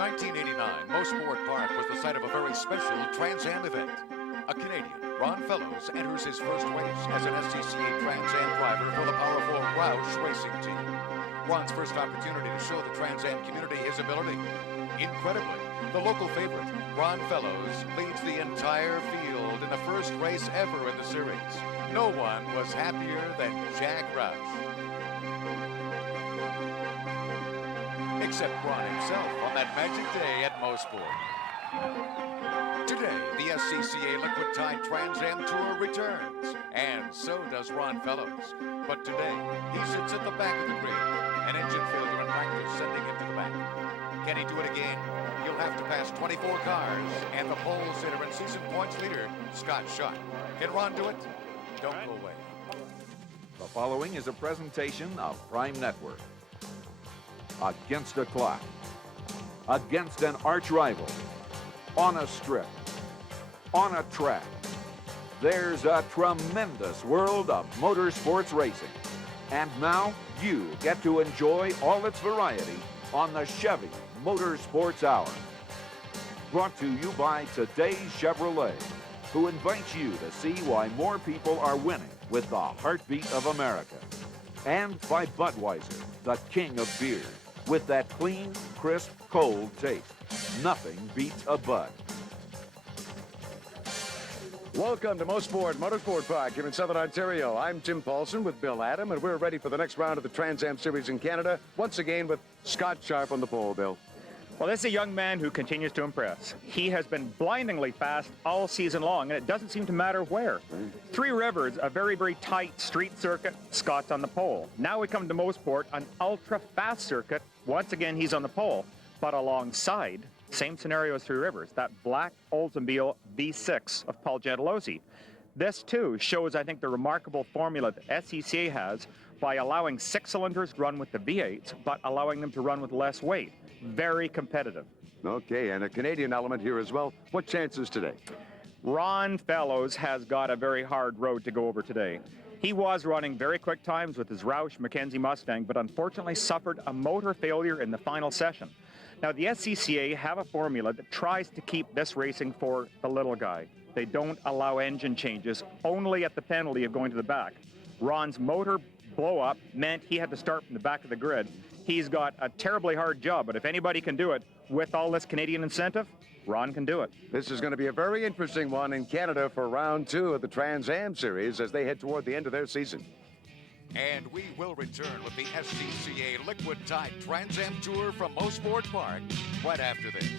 1989, Mosport Park was the site of a very special Trans Am event. A Canadian, Ron Fellows, enters his first race as an SCCA Trans Am driver for the powerful Roush racing team. Ron's first opportunity to show the Trans Am community his ability. Incredibly, the local favorite, Ron Fellows, leads the entire field in the first race ever in the series. No one was happier than Jack Roush. Except Ron himself on that magic day at Mosport. Today, the SCCA Liquid Tide Trans Am Tour returns, and so does Ron Fellows. But today, he sits at the back of the grid, an engine failure in practice sending him to the back. Can he do it again? He'll have to pass 24 cars, and the pole sitter and season points leader, Scott Schott. Can Ron do it? Don't go away. The following is a presentation of Prime Network. Against a clock, against an arch rival, on a strip, on a track, there's a tremendous world of motorsports racing. And now you get to enjoy all its variety on the Chevy Motorsports Hour. Brought to you by Today's Chevrolet, who invites you to see why more people are winning with the heartbeat of America. And by Budweiser, the king of beer. With that clean, crisp, cold taste. Nothing beats a Bud. Welcome to Mosport Motorsport Park here in Southern Ontario. I'm Tim Paulson with Bill Adam, and we're ready for the next round of the Trans Am Series in Canada. Once again with Scott Sharp on the pole, Bill. Well, this is a young man who continues to impress. He has been blindingly fast all season long, and it doesn't seem to matter where. Three Rivers, a very, very tight street circuit, Scott's on the pole. Now we come to Mosport, an ultra-fast circuit. Once again, he's on the pole, but alongside, same scenario as Three Rivers, that black Oldsmobile V6 of Paul Gentilozzi. This, too, shows, I think, the remarkable formula that SCCA has by allowing 6 cylinders to run with the V8s, but allowing them to run with less weight. Very competitive. Okay, and a Canadian element here as well. What chances today? Ron Fellows has got a very hard road to go over today. He was running very quick times with his Roush Mackenzie Mustang, but unfortunately suffered a motor failure in the final session. Now, the SCCA have a formula that tries to keep this racing for the little guy. They don't allow engine changes, only at the penalty of going to the back. Ron's motor blow-up meant he had to start from the back of the grid. He's got a terribly hard job, but if anybody can do it with all this Canadian incentive, Ron can do it. This is going to be a very interesting one in Canada for round 2 of the Trans Am Series as they head toward the end of their season. And we will return with the SCCA Liquid Tide Trans Am Tour from Mosport Park right after this.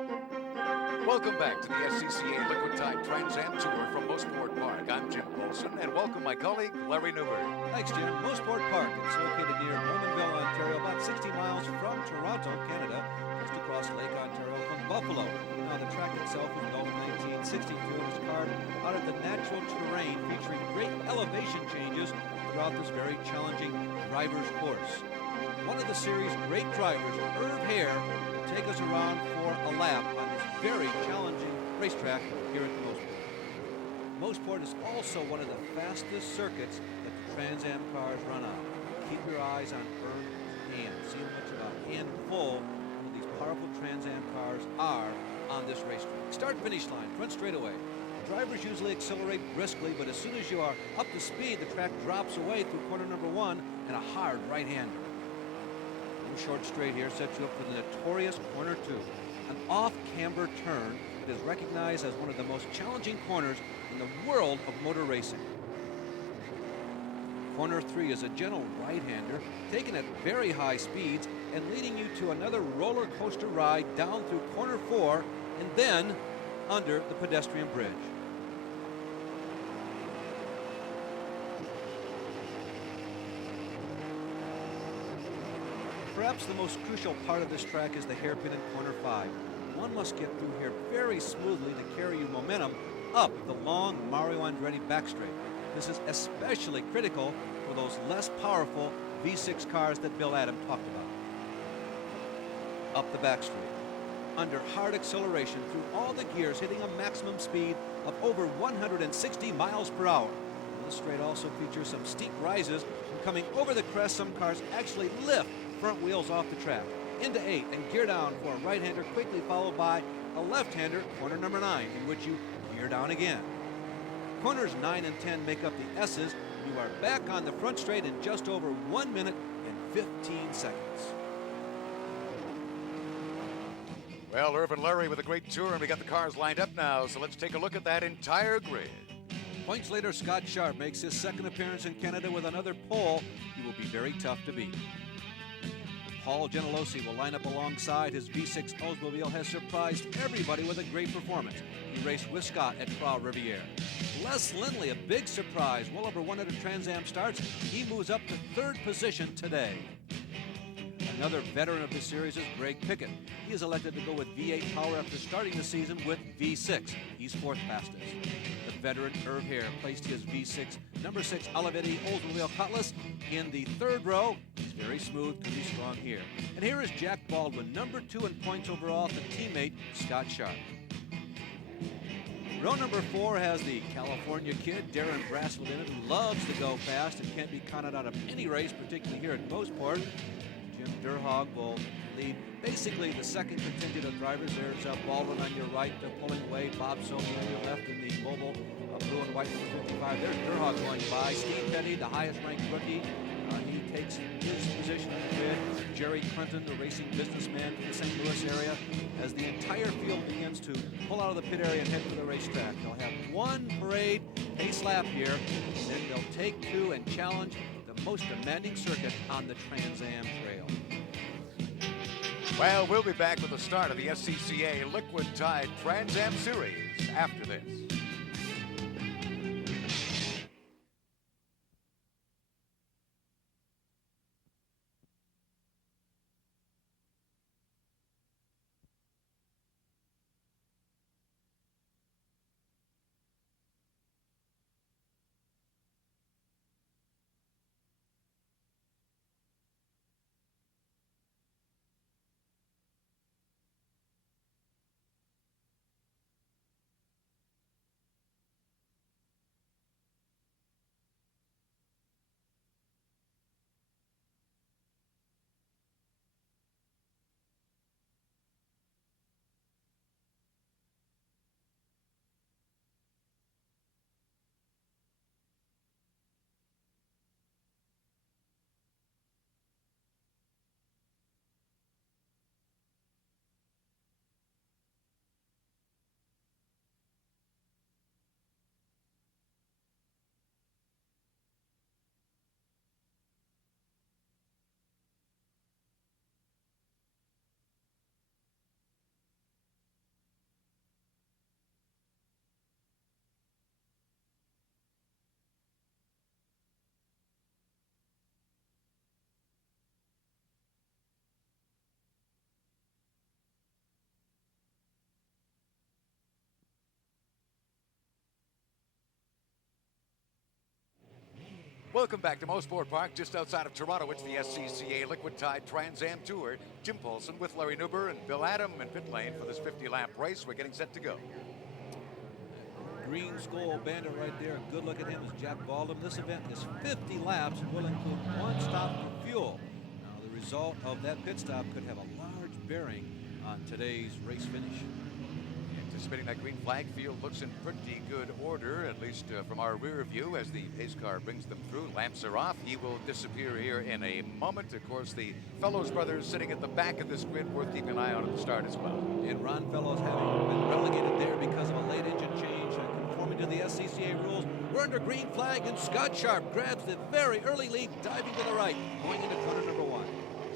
Welcome back to the SCCA Liquid Tide Trans Am Tour from Mosport Park. I'm Jim Paulson, and welcome my colleague, Larry Newberg. Thanks, Jim. Mosport Park is located near Bowmanville, Ontario, about 60 miles from Toronto, Canada, just across Lake Ontario from Buffalo. Now, the track itself was built in 1962 and was carved out of the natural terrain, featuring great elevation changes throughout this very challenging driver's course. One of the series' great drivers, Irv Hare, will take us around for a lap on this very challenging racetrack here at the Mosport. Mosport is also one of the fastest circuits that the Trans Am cars run on. Keep your eyes on Irv's hand. See how much of a handful of these powerful Trans Am cars are on this racetrack. Start-finish line, front straightaway. Drivers usually accelerate briskly, but as soon as you are up to speed, the track drops away through corner number 1 and a hard right-hander. Short straight here sets you up for the notorious corner 2, an off-camber turn that is recognized as one of the most challenging corners in the world of motor racing. Corner 3 is a gentle right-hander taken at very high speeds and leading you to another roller coaster ride down through corner 4 and then under the pedestrian bridge. Perhaps the most crucial part of this track is the hairpin in corner 5. One must get through here very smoothly to carry your momentum up the long Mario Andretti backstraight. This is especially critical for those less powerful V6 cars that Bill Adam talked about. Up the backstraight, under hard acceleration through all the gears, hitting a maximum speed of over 160 miles per hour. This straight also features some steep rises, and coming over the crest, some cars actually lift front wheels off the track. Into 8 and gear down for a right-hander, quickly followed by a left-hander, corner number 9, in which you gear down again. Corners 9 and 10 make up the S's. You are back on the front straight in just over 1 minute and 15 seconds. Well, Irv and Larry with a great tour, and we got the cars lined up now, so let's take a look at that entire grid. Points later, Scott Sharp makes his second appearance in Canada with another pole. He will be very tough to beat. Paul Genelosi will line up alongside his V6 Oldsmobile, has surprised everybody with a great performance. He raced with Scott at Trois Rivières. Les Lindley, a big surprise, well over 100 Trans Am starts. He moves up to 3rd position today. Another veteran of the series is Greg Pickett. He is elected to go with V8 power after starting the season with V6. He's 4th fastest. The veteran Irv Hare placed his V6 number 6 Olivetti Oldsmobile Cutlass in the 3rd row. He's very smooth, could be strong here. And here is Jack Baldwin, number 2 in points overall to teammate Scott Sharp. Row number 4 has the California kid, Darren Brassfield, in it, who loves to go fast and can't be counted out of any race, particularly here at Mosport. Jim Durhog will lead basically the second contingent of drivers. There's Baldwin on your right, pulling away. Bob Sophie on your left in the mobile blue and white number 55. There's Durhog going by. Steve Petty, the highest-ranked rookie. He takes his position on the grid. Jerry Clinton, the racing businessman from the St. Louis area, as the entire field begins to pull out of the pit area and head for the racetrack. They'll have one parade pace lap here, and then they'll take 2 and challenge the most demanding circuit on the Trans Am Trail. Well, we'll be back with the start of the SCCA Liquid Tide Trans Am Series after this. Welcome back to Mosport Park, just outside of Toronto. It's the SCCA Liquid Tide Trans Am Tour. Jim Paulson with Larry Newber and Bill Adam in pit lane for this 50-lap race. We're getting set to go. Green Skull Bandit right there. Good look at him is Jack Baldwin. This event is 50 laps and will include one stop for fuel. Now, the result of that pit stop could have a large bearing on today's race finish. Anticipating that green flag, field looks in pretty good order, at least from our rear view as the pace car brings them through. Lamps are off. He will disappear here in a moment. Of course, the Fellows brothers sitting at the back of this grid, worth keeping an eye on at the start as well. And Ron Fellows, having been relegated there because of a late engine change, conforming to the SCCA rules. We're under green flag, and Scott Sharp grabs the very early lead, diving to the right, going into corner number 1.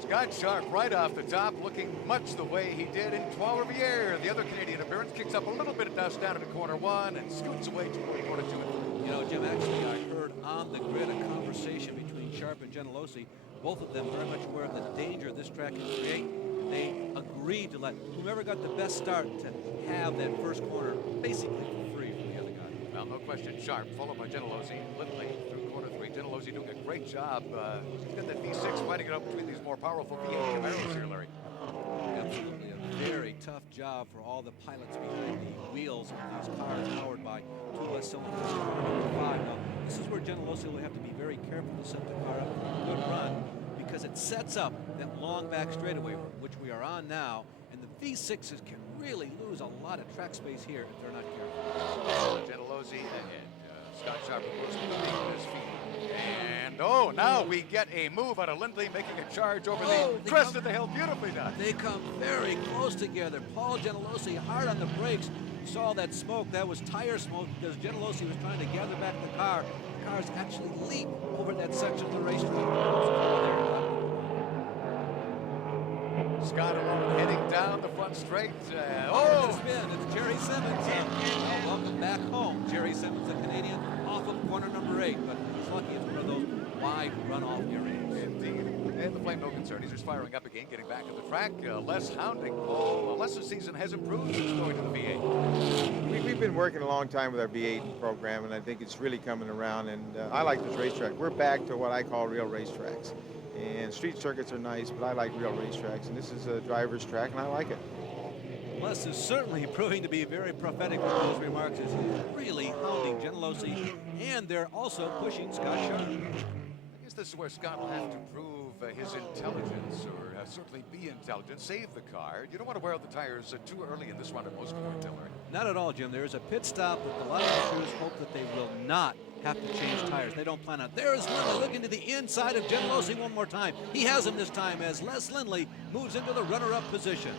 Scott Sharp right off the top, looking much the way he did in Trois Rivières. The other Canadian appearance kicks up a little bit of dust down into corner 1 and scoots away toward corner 2 and 3. You know, Jim, actually, I heard on the grid a conversation between Sharp and Gentilossi. Both of them very much aware of the danger this track can create. They agreed to let whomever got the best start to have that first corner basically for free from the other guy. Well, no question. Sharp, followed by Gentilossi, Lindley through corner 3. Gentilossi doing a great job. He's got that V6 fighting it up between these more powerful V8 Camaros here, Larry. Absolutely a very tough job for all the pilots behind the wheels of these cars powered by 2 less cylinders. Number 5. Now, this is where Gentilossi will have to be very careful to set the car up for a good run, because it sets up that long back straightaway, which we are on now, and the V6s can really lose a lot of track space here if they're not careful. Gentilossi ahead. Scott Sharp, of course, with his feet. And, oh, now we get a move out of Lindley, making a charge over the crest of the hill. Beautifully done. They come very close together. Paul Gentilossi hard on the brakes. You saw that smoke. That was tire smoke because Gentilossi was trying to gather back the car. The cars actually leap over that section of the racetrack. Scott alone heading down the front straight. Oh, spin. It's Jerry Simmons. Welcome back home. Jerry Simmons, the Canadian, off of corner number 8, but he's lucky it's one of those wide runoff areas. Indeed. And the flame, no concern. He's just firing up again, getting back on the track. Less hounding. Oh, Les's season has improved since going to the V8. We've been working a long time with our V8 program, and I think it's really coming around, and I like this racetrack. We're back to what I call real racetracks. And street circuits are nice, but I like real racetracks, and this is a driver's track, and I like it. Les is certainly proving to be very prophetic with those remarks, as he's really hounding Gentilossi, and they're also pushing Scott Sharp. I guess this is where Scott will have to prove his intelligence, or certainly be intelligent, save the car. You don't want to wear out the tires too early in this run at most point, Larry. Not at all, Jim. There's a pit stop that a lot of the crews hope that they will not have to change tires. They don't plan on. There's Lindley looking to the inside of Gentilossi one more time. He has him this time as Les Lindley moves into the runner-up position.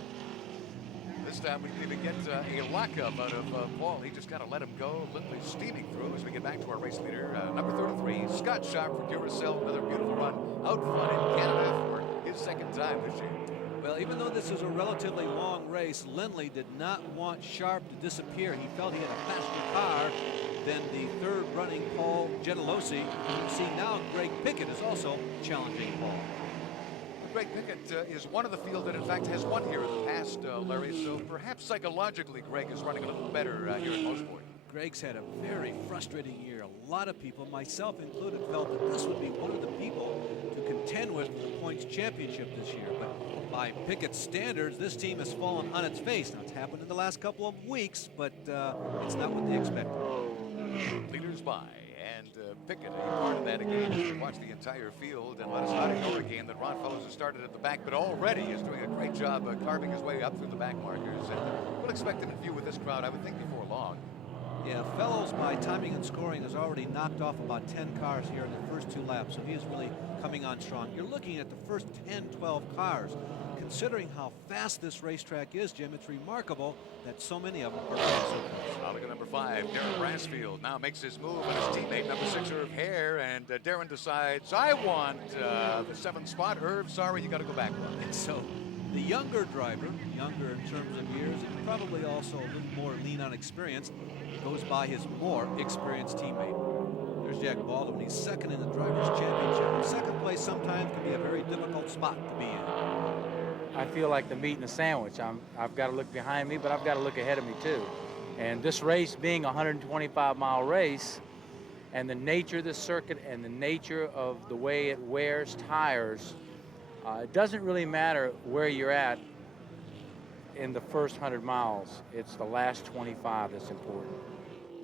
This time we didn't even get a lockup out of Paul. He just kind of let him go. Lindley steaming through as we get back to our race leader, number 33, Scott Sharp for Duracell. Another beautiful run out front in Canada for his second time this year. Well, even though this is a relatively long race, Lindley did not want Sharp to disappear. He felt he had a faster car than the third running Paul Gentilossi. You see now Greg Pickett is also challenging Paul. Greg Pickett is one of the field that, in fact, has won here in the past, Larry, so perhaps psychologically Greg is running a little better here at Mosport. Greg's had a very frustrating year. A lot of people, myself included, felt that this would be one of the people to contend with the points championship this year. But by Pickett's standards, this team has fallen on its face. Now, it's happened in the last couple of weeks, but it's not what they expected. Leaders by, and Pickett, a part of that again. Watch the entire field, and let us not ignore again that Ron Fellows has started at the back, but already is doing a great job carving his way up through the back markers. And we'll expect him in view with this crowd, I would think, before long. Yeah, Fellows, by timing and scoring, has already knocked off about 10 cars here in the first 2 laps, so he is really coming on strong. You're looking at the first 10, 12 cars. Considering how fast this racetrack is, Jim, it's remarkable that so many of them are also. Look at number 5, Darren Brassfield now makes his move on his teammate, number 6, Irv Hare, and Darren decides, I want the 7th spot. Irv, sorry, you got to go back. And so the younger driver, younger in terms of years, and probably also a little more lean on experience, goes by his more experienced teammate. There's Jack Baldwin. He's second in the Drivers' Championship. Second place sometimes can be a very difficult spot to be in. I feel like the meat in a sandwich. I've got to look behind me, but I've got to look ahead of me too. And this race being a 125-mile race, And the nature of the circuit and the nature of the way it wears tires, it doesn't really matter where you're at in the first 100 miles. It's the last 25 that's important.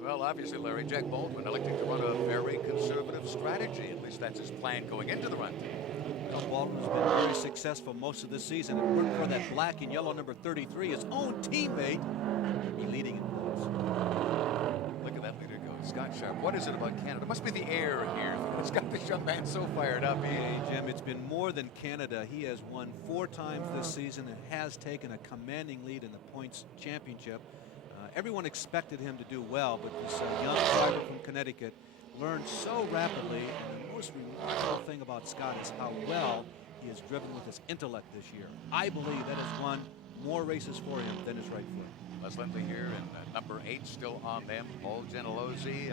Well, obviously, Larry, Jack Baldwin electing to run a very conservative strategy. At least that's his plan going into the run. Well, Baldwin's been very successful most of this season. It worked for that black and yellow number 33, his own teammate, be leading in points. Look at that leader go. Scott Sharp. What is it about Canada? It must be the air here. It's got this young man so fired up. Hey, Jim, it's been more than Canada. He has won 4 times this season and has taken a commanding lead in the points championship. Everyone expected him to do well, but this young driver from Connecticut learned so rapidly. And the most remarkable thing about Scott is how well he has driven with his intellect this year. I believe that has won more races for him than his right foot. Les Lindley here, and number 8 still on them. Paul Gentilozzi.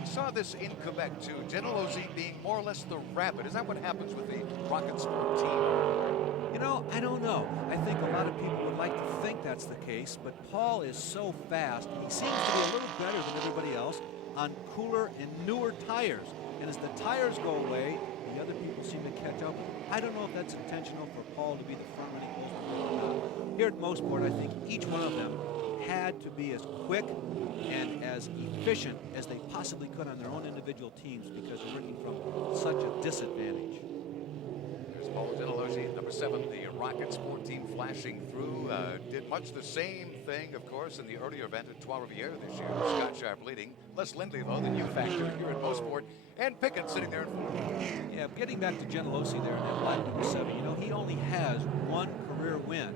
We saw this in Quebec too. Gentilozzi being more or less the rabbit. Is that what happens with the Rocket Sport team? You know, I don't know. I think a lot of people would like to think that's the case, but Paul is so fast. He seems to be a little better than everybody else on cooler and newer tires. And as the tires go away, the other people seem to catch up. I don't know if that's intentional for Paul to be the front-running Mosport. Here at Mosport, I think each one of them had to be as quick and as efficient as they possibly could on their own individual teams because they're working from such a disadvantage. There's Paul Gentilozzi, number 7, the Rocket Sport team flashing through. Did much the same thing, of course, in the earlier event at Trois Rivières this year. Scott Sharp leading. Les Lindley, though, the new factor here at Mosport. And Pickett sitting there in fourth. Yeah, getting back to Gentilozzi there in that black number 7, you know, he only has 1 career win.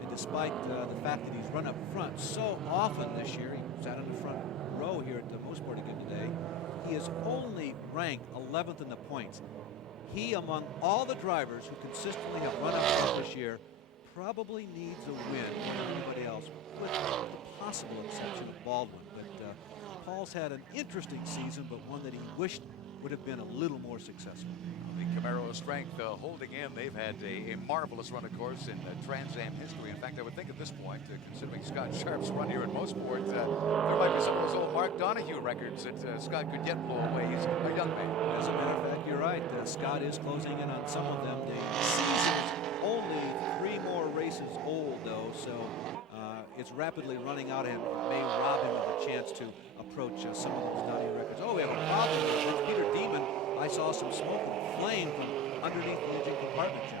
And despite the fact that he's run up front so often this year, he sat on the front row here at the Mosport again today, he is only ranked 11th in the points. He, among all the drivers who consistently have run up front this year, probably needs a win more than anybody else, with the possible exception of Baldwin. But Paul's had an interesting season, but one that he wished would have been a little more successful. The Camaro strength holding in. They've had a marvelous run, of course, in Trans Am history. In fact, I would think at this point, considering Scott Sharp's run here at Mosport, there might be some of those old Mark Donohue records that Scott could yet blow away. He's a young man. As a matter of fact, you're right. Scott is closing in on some of them. The season is only 3 more races old, though, so it's rapidly running out and may rob him of a chance to approach some of those Donohue records. Oh, we have a problem with Peter Demon. I saw some smoke and flame from underneath the engine compartment, Jim.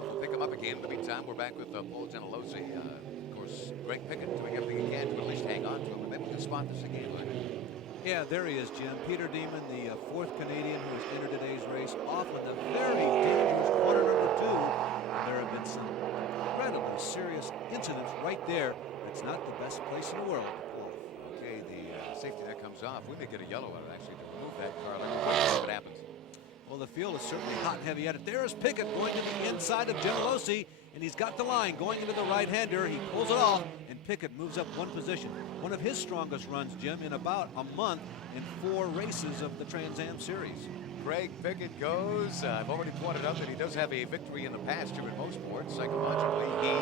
We'll pick him up again. In the meantime, we're back with Paul Gentilozzi. Of course, Greg Pickett doing everything he can to at least hang on to him. Maybe we can spot this again later. Yeah, there he is, Jim. Peter Demon, the 4th Canadian who has entered today's race, off in the very dangerous corner number 2. There have been some incredibly serious incidents right there. It's not the best place in the world to pull. Okay, the safety net comes off. We may get a yellow out of it, actually, to remove that car. Let's see what happens. Well, the field is certainly hot and heavy at it. There is Pickett going to the inside of Gentilozzi, and he's got the line going into the right-hander. He pulls it off, and Pickett moves up 1 position. One of his strongest runs, Jim, in about a month in 4 races of the Trans Am Series. Craig Pickett goes. I've already pointed out that he does have a victory in the past here at Mosport. Psychologically, he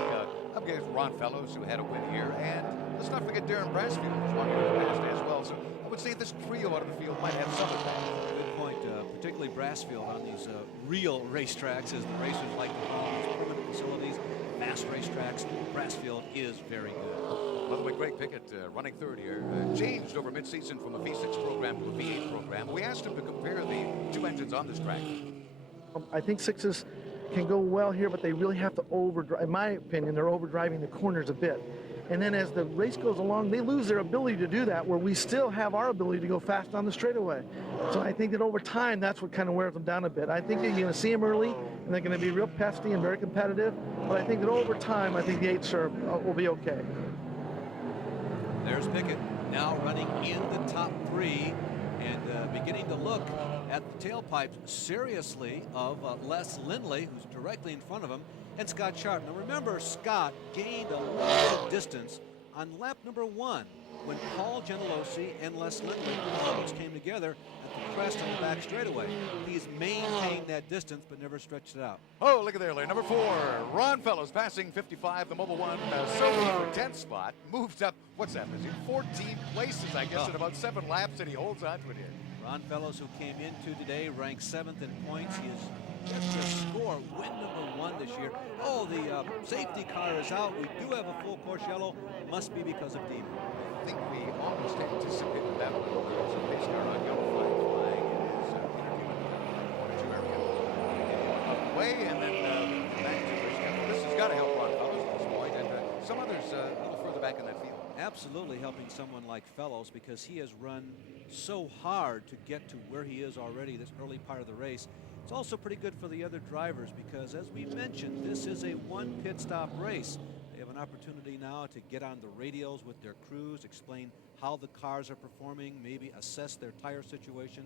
up against Ron Fellows, who had a win here, and let's not forget Darren Brassfield, who's won here in the past as well. So I would say this trio out of the field might have some advantage. Good point, particularly Brassfield on these real racetracks, as the racers like to call these permanent facilities, fast racetracks. Brassfield is very good. By the way, Greg Pickett running 3rd here, changed over midseason from a V6 program to a V8 program. We asked him to compare the 2 engines on this track. I think 6s can go well here, but they really have to overdrive. In my opinion, they're overdriving the corners a bit. And then as the race goes along, they lose their ability to do that, where we still have our ability to go fast on the straightaway. So I think that over time, that's what kind of wears them down a bit. I think that you're going to see them early, and they're going to be real pesky and very competitive. But I think that over time, I think the 8s will be okay. There's Pickett now running in the top 3 and beginning to look at the tailpipes seriously of Les Lindley, who's directly in front of him, and Scott Sharp. Now remember, Scott gained a little bit of distance on lap number 1 when Paul Gentilozzi and Les Lindley almost came together at the crest on the back straightaway. He's maintained that distance but never stretched it out. Oh, look at there, number 4, Ron Fellows passing 55, the Mobile 1, Sophie for 10th spot, moves up what's that, Lizzie? 14 places, I guess, in about 7 laps, and he holds on to it here. Ron Fellows, who came into today, ranked 7th in points. He is just to score win #1 this year. Oh, the safety car is out. We do have a full course yellow. Must be because of Demon. I think we almost anticipated that one. There's a pace car on yellow flag. It is interviewing away, and then back to Rich. This has got to help Ron Fellows at this point, and some others a little further back in that field. Absolutely helping someone like Fellows, because he has run so hard to get to where he is already this early part of the race. It's also pretty good for the other drivers because, as we mentioned, this is a 1 pit stop race. They have an opportunity now to get on the radios with their crews, explain how the cars are performing, maybe assess their tire situation.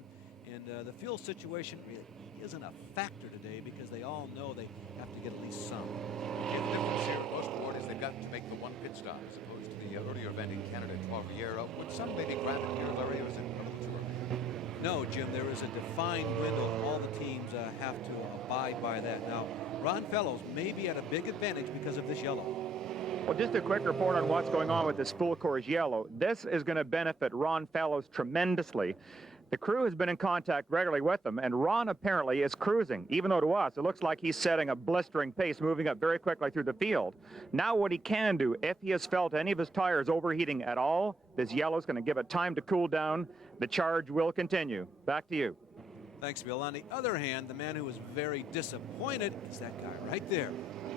And the fuel situation really isn't a factor today because they all know they have to get at least some. The difference here at Mosport is they've got to make the 1 pit stop as opposed to the earlier event in Canada, Trois-Rivières. Would some maybe grab it here, Larry, or is it a little too early? No, Jim, there is a defined window. All the teams have to abide by that. Now, Ron Fellows may be at a big advantage because of this yellow. Well, just a quick report on what's going on with this full course yellow. This is going to benefit Ron Fellows tremendously. The crew has been in contact regularly with them, and Ron apparently is cruising, even though to us it looks like he's setting a blistering pace, moving up very quickly through the field. Now what he can do, if he has felt any of his tires overheating at all, this yellow is going to give it time to cool down. The charge will continue. Back to you. Thanks, Bill. On the other hand, the man who was very disappointed is that guy right there.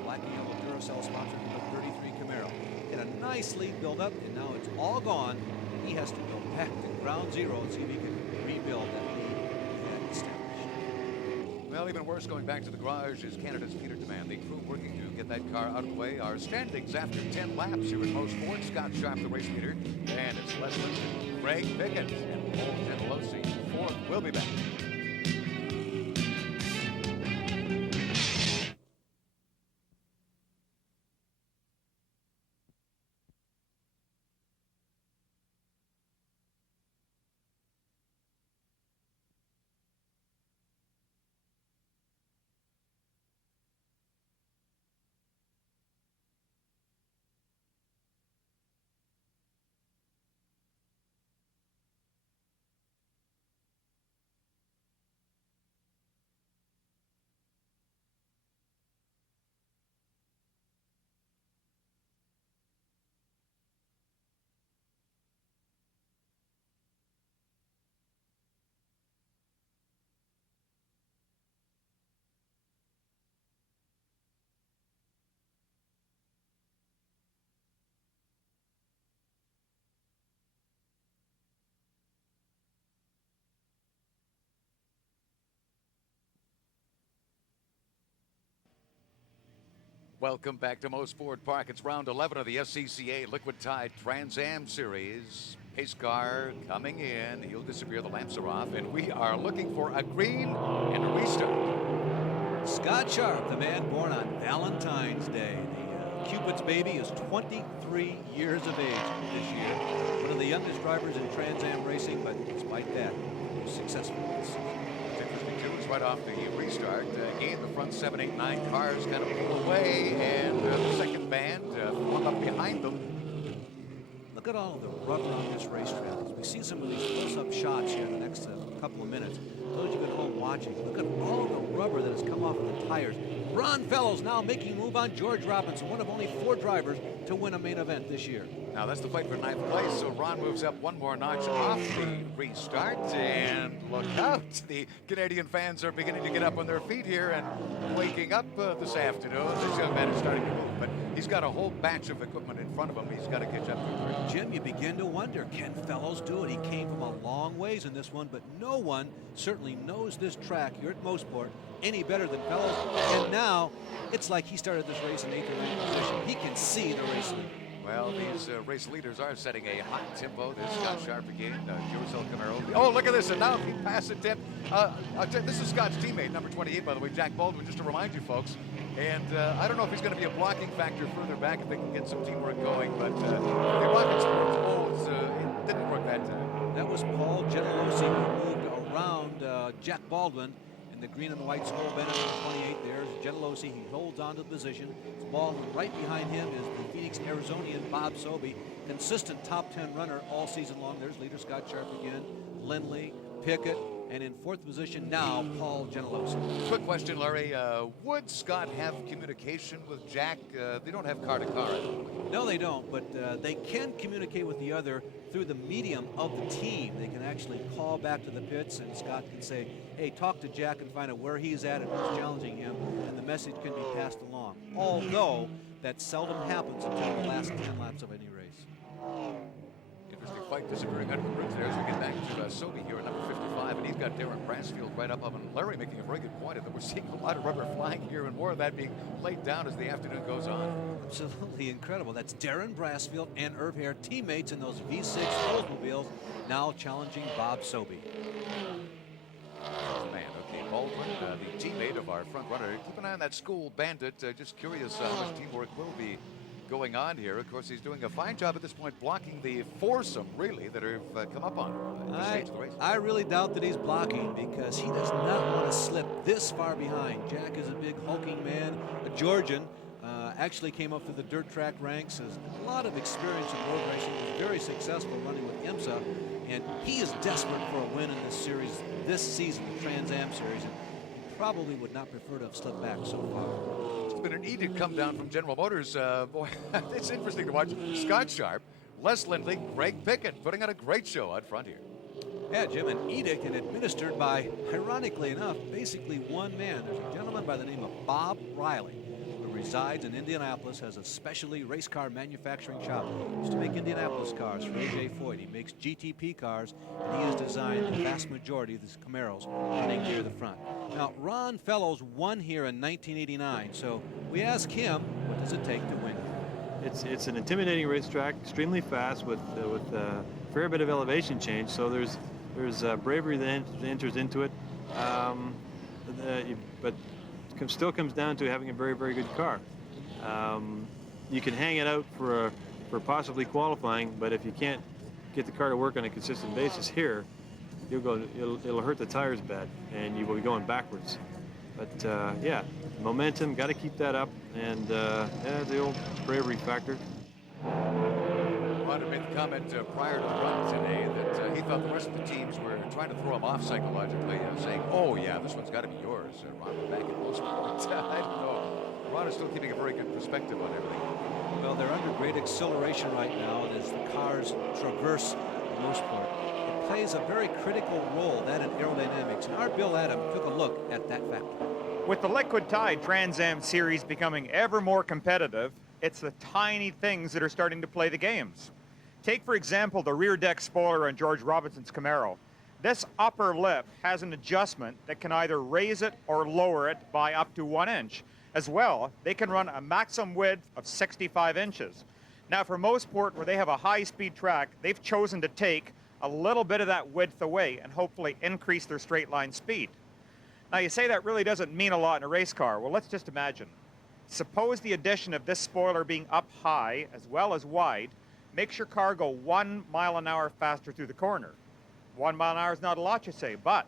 Black and yellow Duracell sponsored number 33 Camaro. Get a nice lead build up, and now it's all gone. He has to go back to ground zero and see if he can rebuild that lead he had established. Well, even worse, going back to the garage is Canada's Peter Demand. The crew working to get that car out of the way. Our standings after 10 laps here at Mosport. Scott Sharp, the race leader, and it's Les Linden, Greg Pickens, and Paul Gentilossi. Fourth. We'll be back. Welcome back to Mosport Park. It's round 11 of the SCCA Liquid Tide Trans Am Series. Pace car coming in. He'll disappear. The lamps are off. And we are looking for a green and a restart. Scott Sharp, the man born on Valentine's Day. The Cupid's baby is 23 years of age this year. One of the youngest drivers in Trans Am racing, but despite that, he was successful this season. What's interesting, too, is right off the restart, again, the front 7, 8, 9 cars kind of pull away, and the second band flung up behind them. Look at all of the rubber on this racetrack. As we see some of these close-up shots here in the next couple of minutes. Those of you at home watching, look at all of the rubber that has come off of the tires. Ron Fellows now making a move on George Robinson, one of only 4 drivers to win a main event this year. Now that's the fight for 9th place, so Ron moves up one more notch off the restart, and look out. The Canadian fans are beginning to get up on their feet here and waking up this afternoon. This young man is starting to move, but he's got a whole batch of equipment in front of him he's got to catch up to. Jim, you begin to wonder, can Fellows do it? He came from a long ways in this one, but no one certainly knows this track here at Mosport any better than Fellows. And now, it's like he started this race in 8th or 9th position. He can see the race lead. Well, these race leaders are setting a hot tempo. This Scott Sharp again, Duracell Camaro. Oh, look at this, and now he passed it. This is Scott's teammate, number 28, by the way, Jack Baldwin, just to remind you folks. And I don't know if he's going to be a blocking factor further back if they can get some teamwork going, but the Rocket Sports it didn't work that time. That was Paul Gentilossi who moved around Jack Baldwin in the green and white Skull Bennett, 28 there. Genelosi. He holds on to the position. His ball right behind him is the Phoenix Arizonian Bob Sobey, consistent top 10 runner all season long. There's leader Scott Sharp again, Lindley, Pickett, and in fourth position now, Paul Genelosi. Quick question, Larry. Would Scott have communication with Jack? They don't have car-to-car. No, they don't, but they can communicate with the other through the medium of the team. They can actually call back to the pits, and Scott can say, hey, talk to Jack and find out where he's at and who's challenging him, and the message can be passed along. Although that seldom happens until the last 10 laps of any race. Interesting fight disappearing under the bridge there as we get back to Sobey here at number 55, and he's got Darren Brassfield right up him. And Larry making a very good point that we're seeing a lot of rubber flying here and more of that being laid down as the afternoon goes on. Absolutely incredible. That's Darren Brassfield and Irv Hare, teammates in those V6 Oldsmobiles, now challenging Bob Sobey. Man, okay, Baldwin, the teammate of our front runner. Keep an eye on that School Bandit. Just curious how much teamwork will be going on here. Of course, he's doing a fine job at this point blocking the foursome, really, that have come up on him at this stage of the race. I really doubt that he's blocking because he does not want to slip this far behind. Jack is a big hulking man, a Georgian. Actually came up through the dirt track ranks, has a lot of experience in road racing, was very successful running with IMSA, and he is desperate for a win in this series, this season, the Trans Am Series, and probably would not prefer to have slipped back so far. It's been an edict come down from General Motors. Boy, it's interesting to watch Scott Sharp, Les Lindley, Greg Pickett putting on a great show out front here. Yeah, Jim, an edict and administered by, ironically enough, basically one man. There's a gentleman by the name of Bob Riley, who resides in Indianapolis, has a specialty race car manufacturing shop. He used to make Indianapolis cars for A.J. Foyt. He makes GTP cars, and he has designed the vast majority of these Camaros running near the front. Now, Ron Fellows won here in 1989, so we ask him, what does it take to win? It's an intimidating racetrack, extremely fast with a fair bit of elevation change, so there's bravery that enters into it, but it still comes down to having a very, very good car. You can hang it out for possibly qualifying, but if you can't get the car to work on a consistent basis here, it'll hurt the tires bad, and you will be going backwards. But yeah, momentum, got to keep that up, and yeah, the old bravery factor. Ron had made the comment prior to the run today that he thought the rest of the teams were trying to throw him off psychologically, saying, oh yeah, this one's got to be yours, Ron, we're back at Mosport. I don't know. Ron is still keeping a very good perspective on everything. Well, they're under great acceleration right now as the cars traverse Mosport. It plays a very critical role, that in aerodynamics, and our Bill Adam took a look at that factor. With the liquid tide Trans Am Series becoming ever more competitive, it's the tiny things that are starting to play the games. Take, for example, the rear deck spoiler on George Robinson's Camaro. This upper lip has an adjustment that can either raise it or lower it by up to 1 inch. As well, they can run a maximum width of 65 inches. Now, for Mosport, where they have a high-speed track, they've chosen to take a little bit of that width away and hopefully increase their straight line speed. Now, you say that really doesn't mean a lot in a race car. Well, let's just imagine. Suppose the addition of this spoiler being up high as well as wide makes your car go 1 mile an hour faster through the corner. 1 mile an hour is not a lot, you say, but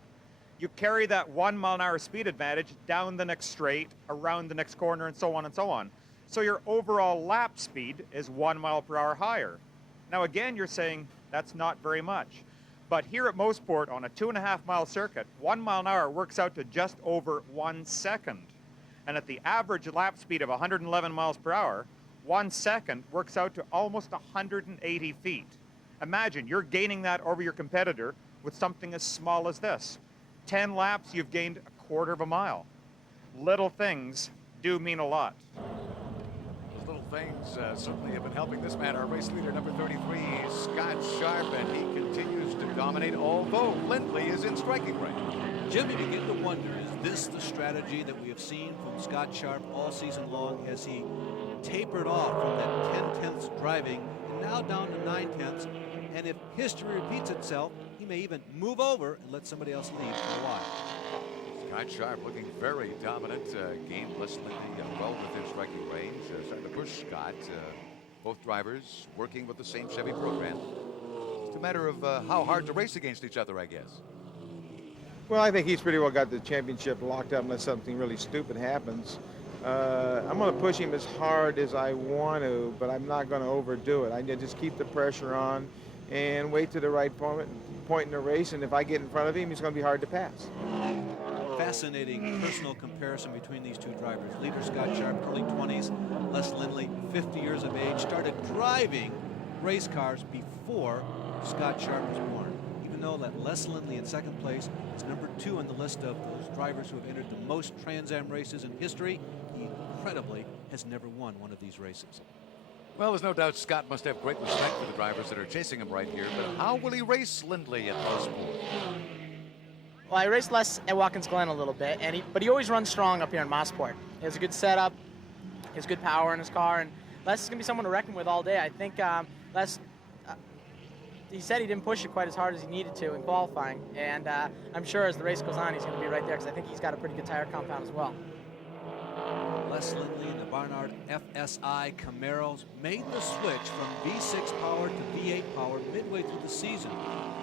you carry that 1 mile an hour speed advantage down the next straight, around the next corner, and so on and so on. So your overall lap speed is 1 mile per hour higher. Now again, you're saying that's not very much. But here at Mosport on a 2.5 mile circuit, 1 mile an hour works out to just over 1 second. And at the average lap speed of 111 miles per hour, 1 second works out to almost 180 feet. Imagine you're gaining that over your competitor with something as small as this. 10 laps, you've gained 1/4 mile. Little things do mean a lot. Those little things certainly have been helping this man, our race leader, number 33, Scott Sharp, and he continues to dominate, although Lindley is in striking range. Jim, you begin to wonder, is this the strategy that we have seen from Scott Sharp all season long? Has he tapered off from that 10/10ths driving and now down to 9/10ths? And if history repeats itself, he may even move over and let somebody else lead for a while. Scott Sharp looking very dominant. Gained Les Lindley well within striking range. Starting to push Scott. Both drivers working with the same Chevy program. It's a matter of how hard to race against each other, I guess. Well, I think he's pretty well got the championship locked up unless something really stupid happens. I'm going to push him as hard as I want to, but I'm not going to overdo it. I need to just keep the pressure on and wait to the right point in the race, and if I get in front of him, he's going to be hard to pass. Fascinating personal comparison between these two drivers. Leader Scott Sharp, early 20s. Les Lindley, 50 years of age, started driving race cars before Scott Sharp was born. Even though that Les Lindley in second place is number 2 on the list of those drivers who have entered the most Trans Am races in history, he incredibly has never won one of these races. Well, there's no doubt Scott must have great respect for the drivers that are chasing him right here, but how will he race Lindley at Mosport? Well, I raced Les at Watkins Glen a little bit, but he always runs strong up here in Mosport. He has a good setup, he has good power in his car, and Les is going to be someone to reckon with all day. I think Les, he said he didn't push it quite as hard as he needed to in qualifying, and I'm sure as the race goes on, he's going to be right there because I think he's got a pretty good tire compound as well. Les Lindley and the Barnard FSI Camaros made the switch from V6 power to V8 power midway through the season.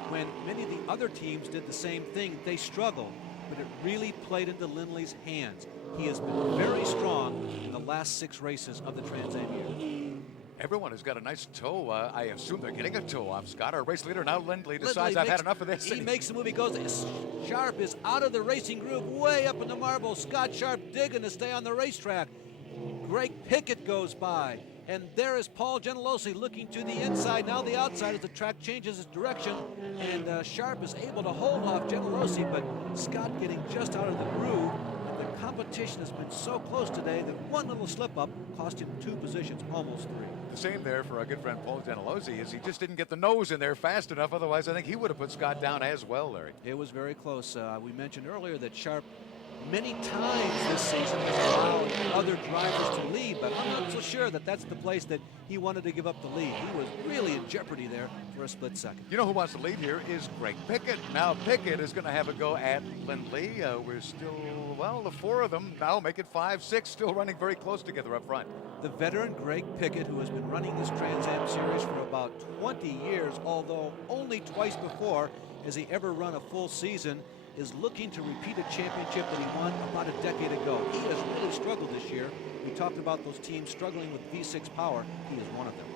When many of the other teams did the same thing, they struggled, but it really played into Lindley's hands. He has been very strong in the last 6 races of the Trans Am year. Everyone has got a nice toe. I assume they're getting a toe off Scott. Our race leader now, Lindley, decides I've had enough of this. He makes the move. He goes. Sharp is out of the racing groove, way up in the marble. Scott Sharp digging to stay on the racetrack. Greg Pickett goes by. And there is Paul Gentilossi looking to the inside, now the outside as the track changes its direction. And Sharp is able to hold off Gentilossi, but Scott getting just out of the groove. And the competition has been so close today that one little slip up cost him 2 positions, almost 3. The same there for our good friend Paul Gentilossi is he just didn't get the nose in there fast enough. Otherwise, I think he would have put Scott down as well, Larry. It was very close. We mentioned earlier that Sharp many times this season has allowed other drivers to lead, but I'm not so sure that that's the place that he wanted to give up the lead. He was really in jeopardy there for a split second. You know who wants to lead here is Greg Pickett. Now Pickett is going to have a go at Lindley. We're still, well, the 4 of them now make it 5, 6, still running very close together up front. The veteran Greg Pickett, who has been running this Trans Am series for about 20 years, although only twice before has he ever run a full season, is looking to repeat a championship that he won about a decade ago. He has really struggled this year. We talked about those teams struggling with V6 power. He is one of them.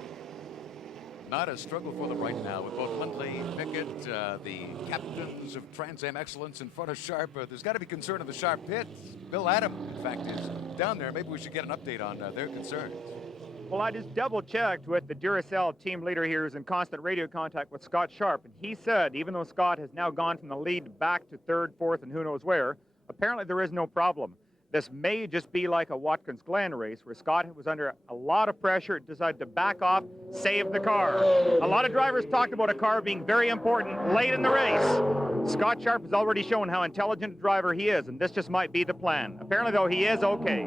Not a struggle for them right now with both Lindley, Pickett, the captains of Trans Am Excellence in front of Sharp. There's got to be concern in the Sharp pit. Bill Adam, in fact, is down there. Maybe we should get an update on their concerns. Well, I just double-checked with the Duracell team leader here who's in constant radio contact with Scott Sharp, and he said even though Scott has now gone from the lead back to 3rd, 4th, and who knows where, apparently there is no problem. This may just be like a Watkins Glen race where Scott was under a lot of pressure, decided to back off, save the car. A lot of drivers talked about a car being very important late in the race. Scott Sharp has already shown how intelligent a driver he is, and this just might be the plan. Apparently, though, he is okay.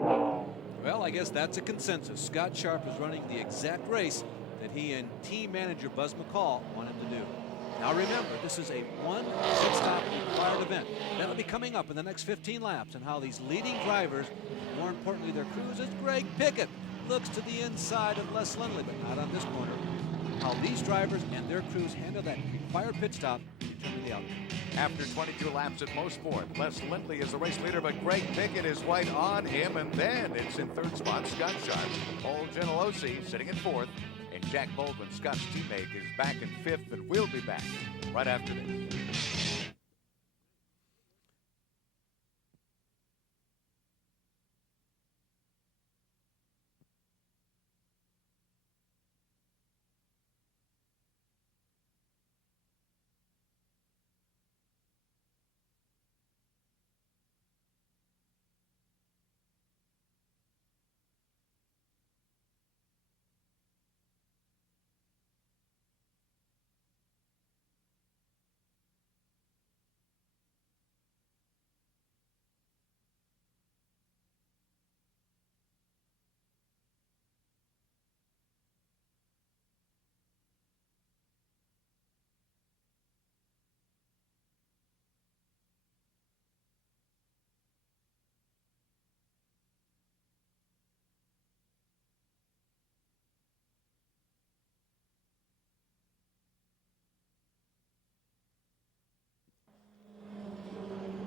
Well, I guess that's a consensus. Scott Sharp is running the exact race that he and team manager Buzz McCall want him to do. Now remember, this is a 1 pit-stop required event. That'll be coming up in the next 15 laps, and how these leading drivers, more importantly their crews, as Greg Pickett looks to the inside of Les Lindley, but not on this corner. How these drivers and their crews handle that required pit stop determine the outcome. After 22 laps at Mosport, Les Lindley is the race leader, but Greg Pickett is right on him, and then it's in 3rd spot, Scott Sharp. Paul Gentilossi sitting in 4th, and Jack Baldwin, Scott's teammate, is back in 5th, and we'll be back right after this.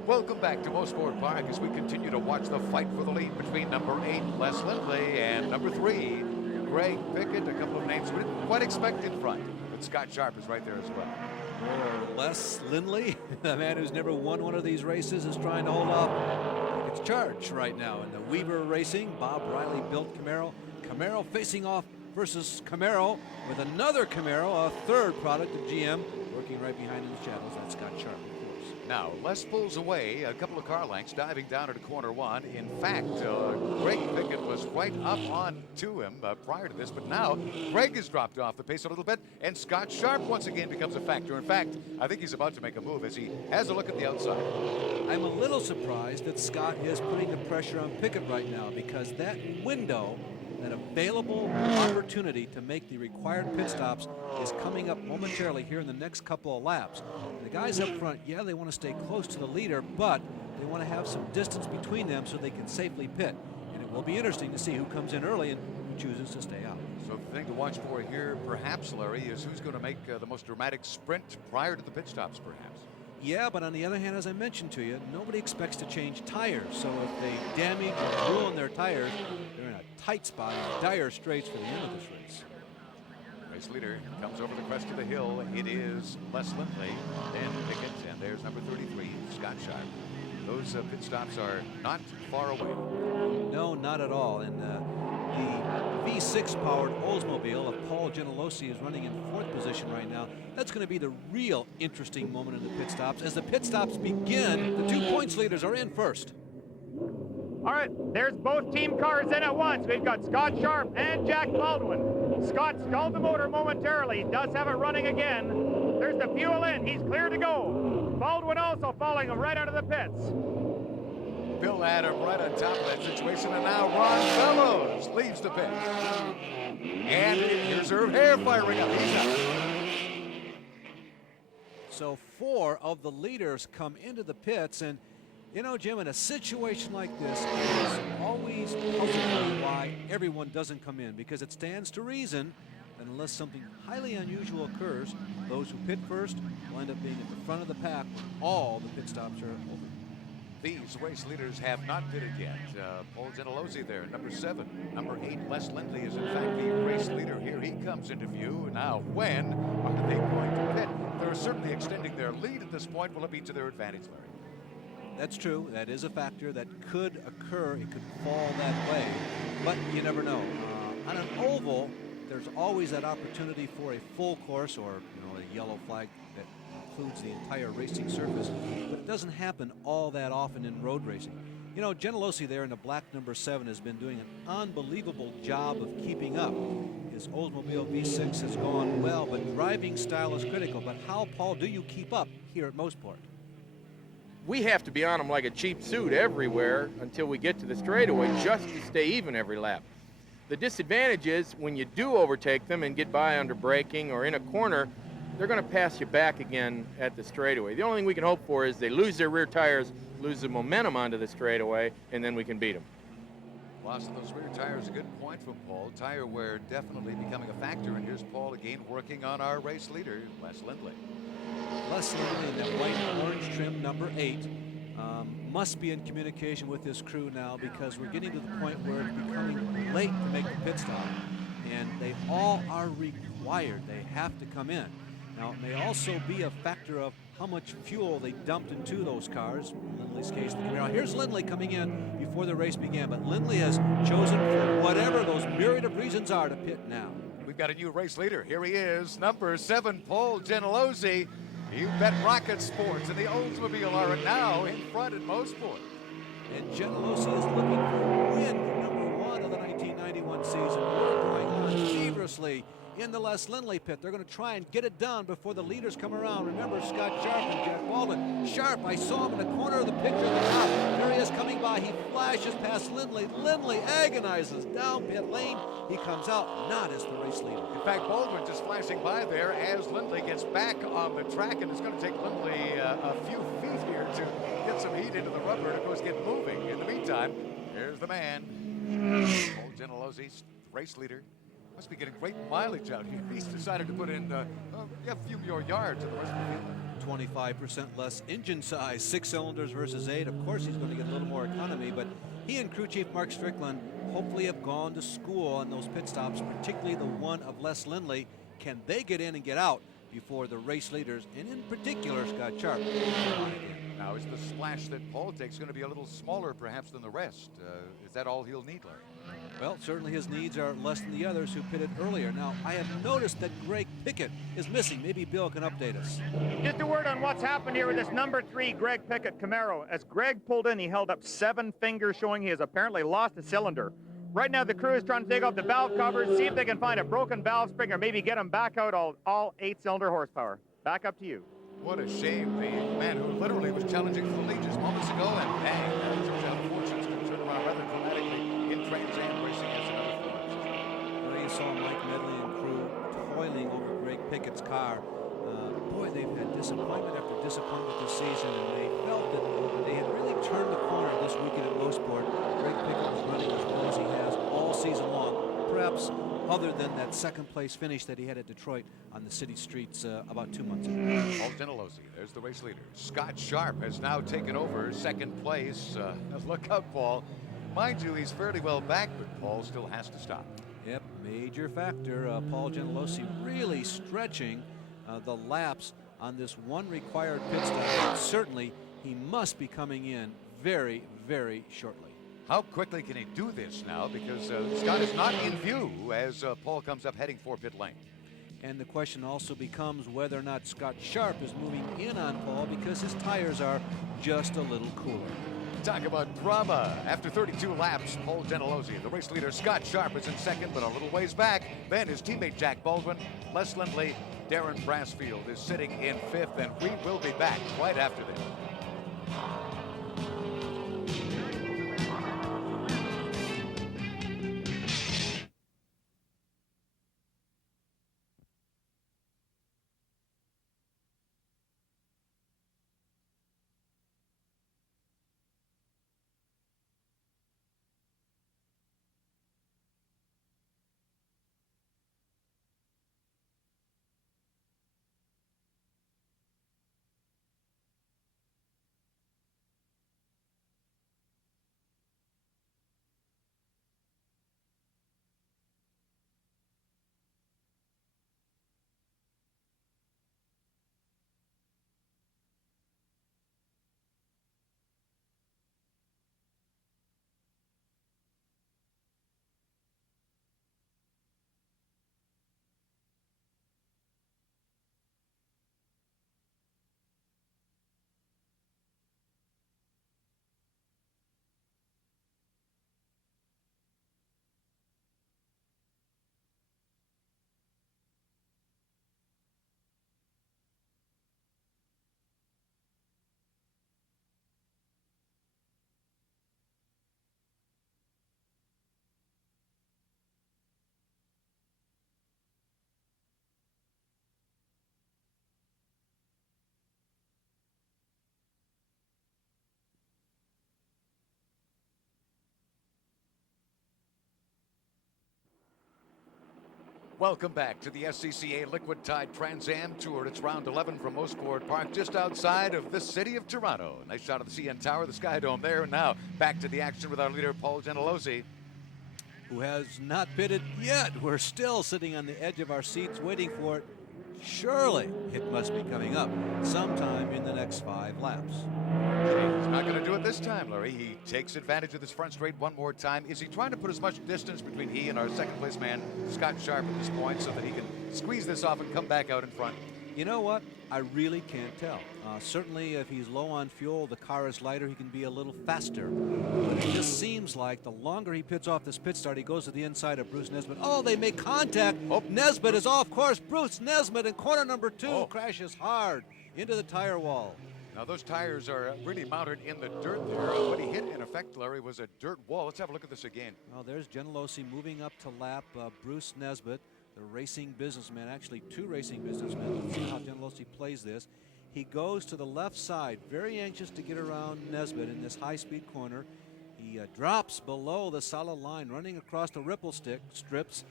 Welcome back to Mosport Park as we continue to watch the fight for the lead between number 8, Les Lindley, and number 3, Greg Pickett. A couple of names we didn't quite expect in front, but Scott Sharp is right there as well. Les Lindley, the man who's never won one of these races, is trying to hold off Pickett's charge right now. In the Weaver Racing, Bob Riley built Camaro. Camaro facing off versus Camaro with another Camaro, a third product of GM, working right behind in the shadows. That's Scott Sharp, of course. Now, Les pulls away a couple of car lengths, diving down into corner 1. In fact, Greg Pickett was right up on to him prior to this, but now Greg has dropped off the pace a little bit, and Scott Sharp once again becomes a factor. In fact, I think he's about to make a move as he has a look at the outside. I'm a little surprised that Scott is putting the pressure on Pickett right now, because that window, that available opportunity to make the required pit stops, is coming up momentarily here in the next couple of laps. The guys up front, yeah, they want to stay close to the leader, but they want to have some distance between them so they can safely pit. And it will be interesting to see who comes in early and who chooses to stay out. So the thing to watch for here, perhaps, Larry, is who's going to make the most dramatic sprint prior to the pit stops, perhaps. Yeah, but on the other hand, as I mentioned to you, nobody expects to change tires. So if they damage or ruin their tires, they're in a tight spot, in dire straits for the end of this race. Race leader comes over the crest of the hill. It is Les Lindley, then Pickett, and there's number 33, Scott Sharp. Those pit stops are not far away. No, not at all. And the V6-powered Oldsmobile of Paul Genelosi is running in 4th position right now. That's going to be the real interesting moment in the pit stops. As the pit stops begin, the 2 points leaders are in first. All right, there's both team cars in at once. We've got Scott Sharp and Jack Baldwin. Scott stalled the motor momentarily, does have it running again. There's the fuel in, he's clear to go. Baldwin also following him right out of the pits. Bill Adam right on top of that situation, and now Ron Fellows leaves the pit. And here's Herb Hare firing up. He's out. So 4 of the leaders come into the pits, and you know, Jim, in a situation like this, it's always puzzling why everyone doesn't come in, because it stands to reason that unless something highly unusual occurs, those who pit first will end up being at the front of the pack when all the pit stops are over. These race leaders have not pitted yet. Paul Genelosi there, number 7. Number 8, Les Lindley is in fact the race leader here. He comes into view. Now, when are they going to pit? They're certainly extending their lead at this point. Will it be to their advantage, Larry? That's true. That is a factor that could occur. It could fall that way, but you never know. On an oval, there's always that opportunity for a full course, or a yellow flag that includes the entire racing surface, but it doesn't happen all that often in road racing. You know, Genelosi there in the black number 7 has been doing an unbelievable job of keeping up. His Oldsmobile V6 has gone well, but driving style is critical. But how, Paul, do you keep up here at Mosport? We have to be on them like a cheap suit everywhere until we get to the straightaway just to stay even every lap. The disadvantage is when you do overtake them and get by under braking or in a corner, they're going to pass you back again at the straightaway. The only thing we can hope for is they lose their rear tires, lose the momentum onto the straightaway, and then we can beat them. Loss of those rear tires, a good point from Paul. Tire wear definitely becoming a factor, and here's Paul again working on our race leader, Les Lindley. Les Lindley in that white orange trim number 8 must be in communication with this crew now, because we're getting to the point where it's becoming late to make the pit stop, and they all are required. They have to come in. Now, it may also be a factor of how much fuel they dumped into those cars. In Lindley's case, the Camaro. Here's Lindley coming in before the race began, but Lindley has chosen, for whatever those myriad of reasons are, to pit now. We've got a new race leader. Here he is, number 7, Paul Genelosi. You bet Rocket Sports and the Oldsmobile are now in front at Mosport. And Genelosi is looking for win number 1 of the 1991 season. We're going on feverishly in the Les Lindley pit. They're going to try and get it done before the leaders come around. Remember Scott Sharp and Jack Baldwin. Sharp, I saw him in the corner of the picture at the top. There he is coming by. He flashes past Lindley. Lindley agonizes down pit lane. He comes out not as the race leader. In fact, Baldwin just flashing by there as Lindley gets back on the track, and it's going to take Lindley a few feet here to get some heat into the rubber and, of course, get moving. In the meantime, here's the man, Paul Genelosi, race leader. Must be getting great mileage out here. He's decided to put in a few more yards in the rest of the field. 25% less engine size, 6 cylinders versus 8. Of course, he's going to get a little more economy, but he and crew chief Mark Strickland hopefully have gone to school on those pit stops, particularly the one of Les Lindley. Can they get in and get out before the race leaders, and in particular Scott Sharp? Now, is the splash that Paul takes going to be a little smaller perhaps than the rest? Is that all he'll need, Larry? Well, certainly his needs are less than the others who pitted earlier. Now, I have noticed that Greg Pickett is missing. Maybe Bill can update us. Just a word on what's happened here with this number 3 Greg Pickett Camaro. As Greg pulled in, he held up 7 fingers, showing he has apparently lost a cylinder. Right now, the crew is trying to take off the valve covers, see if they can find a broken valve spring, or maybe get him back out all 8-cylinder horsepower. Back up to you. What a shame. The man who literally was challenging for the lead just moments ago, and bang, that shows how fortunes can turn around rather dramatically in Trans Am racing as another Ford. Well, you saw Mike Medley and crew toiling over Greg Pickett's car. Boy, they've had disappointment after disappointment this season, and they felt that they had really turned the corner this weekend at Mosport. Greg Pickett was running as well as he has all season long, perhaps other than that second-place finish that he had at Detroit on the city streets about 2 months ago. Paul Gentilozzi, there's the race leader. Scott Sharp has now taken over second place. Look out, Paul. Mind you, he's fairly well back, but Paul still has to stop. Yep, major factor. Paul Gentilozzi really stretching the laps on this one required pit stop. Certainly, he must be coming in very, very shortly. How quickly can he do this now? Because Scott is not in view as Paul comes up heading for pit lane. And the question also becomes whether or not Scott Sharp is moving in on Paul because his tires are just a little cooler. Talk about drama. After 32 laps, Paul Gentilozzi, the race leader, Scott Sharp is in second, but a little ways back. Then his teammate Jack Baldwin, Les Lindley, Darren Brassfield is sitting in fifth, and we will be back right after this. Welcome back to the SCCA Liquid Tide Trans Am Tour. It's round 11 from Mosport Park, just outside of the city of Toronto. Nice shot of the CN Tower, the Sky Dome there. And now back to the action with our leader, Paul Gentilozzi, who has not pitted yet. We're still sitting on the edge of our seats waiting for it. Surely it must be coming up sometime in the next 5 laps. He's not going to do it this time, Larry. He takes advantage of this front straight one more time. Is he trying to put as much distance between he and our second place man, Scott Sharp, at this point so that he can squeeze this off and come back out in front? You know what? I really can't tell. Certainly, if he's low on fuel, the car is lighter, he can be a little faster. But it just seems like the longer he pits off this pit start, he goes to the inside of Bruce Nesbitt. Oh, they make contact. Oh. Nesbitt is off course. Bruce Nesbitt in corner number 2 crashes hard into the tire wall. Now, those tires are really mounted in the dirt there. What he hit, in effect, Larry, was a dirt wall. Let's have a look at this again. Well, there's Gentilozzi moving up to lap Bruce Nesbitt, the racing businessman, actually 2 racing businessmen. Let's see how Gentilozzi plays this. He goes to the left side, very anxious to get around Nesbitt in this high-speed corner. He drops below the solid line, running across the ripple strips.